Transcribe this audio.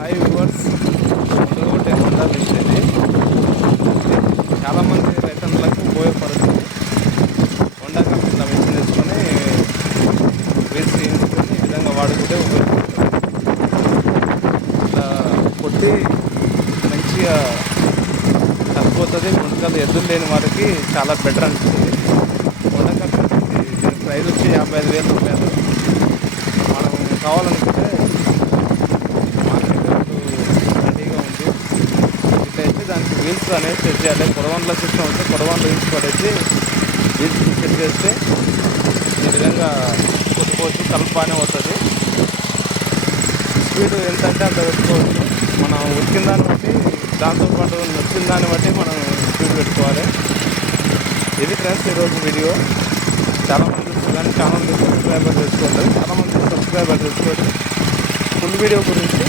Hi viewers ఒకటి Honda machine ఇది చాలామంది రైతన్నులకు ఉపయోగపడుతుంది. హోండా కంపెనీలో మిషన్ తెచ్చుకొని వేసి వేయించుకొని ఈ విధంగా వాడుకుంటే ఉపయోగపడుతుంది. ఇట్లా కొట్టి మంచిగా తగ్గిపోతుంది గుంటకలు ఎద్దులు లేని వారికి చాలా బెటర్ అనిపిస్తుంది. హోండా కంపెనీ దీని ప్రైస్ వచ్చి యాభై ఐదు వేల రూపాయలు ఇట్లయితే వీల్స్ అనేది సెట్ చేయాలి కొడవన్ల సిస్టమ్ వస్తే కొడవన్లు వీల్స్ పడేసి వీల్స్ సెట్ చేస్తే ఈ విధంగా కొట్టుకోవచ్చు. కలపానే వస్తుంది. స్పీడ్ ఎంత అంటే అంత పెట్టుకోవచ్చు. మనం ఉతికిన దాన్ని బట్టి దాంతోపాటు నచ్చిన దాన్ని బట్టి మనం స్పీడ్ పెట్టుకోవాలి. ఇది ఫ్రెండ్స్ ఈరోజు వీడియో. చాలామంది కానీ ఛానల్ సబ్స్క్రైబర్ చేసుకోండి. చాలామంది సబ్స్క్రైబర్ చేసుకోండి. ఫుల్ వీడియో గురించి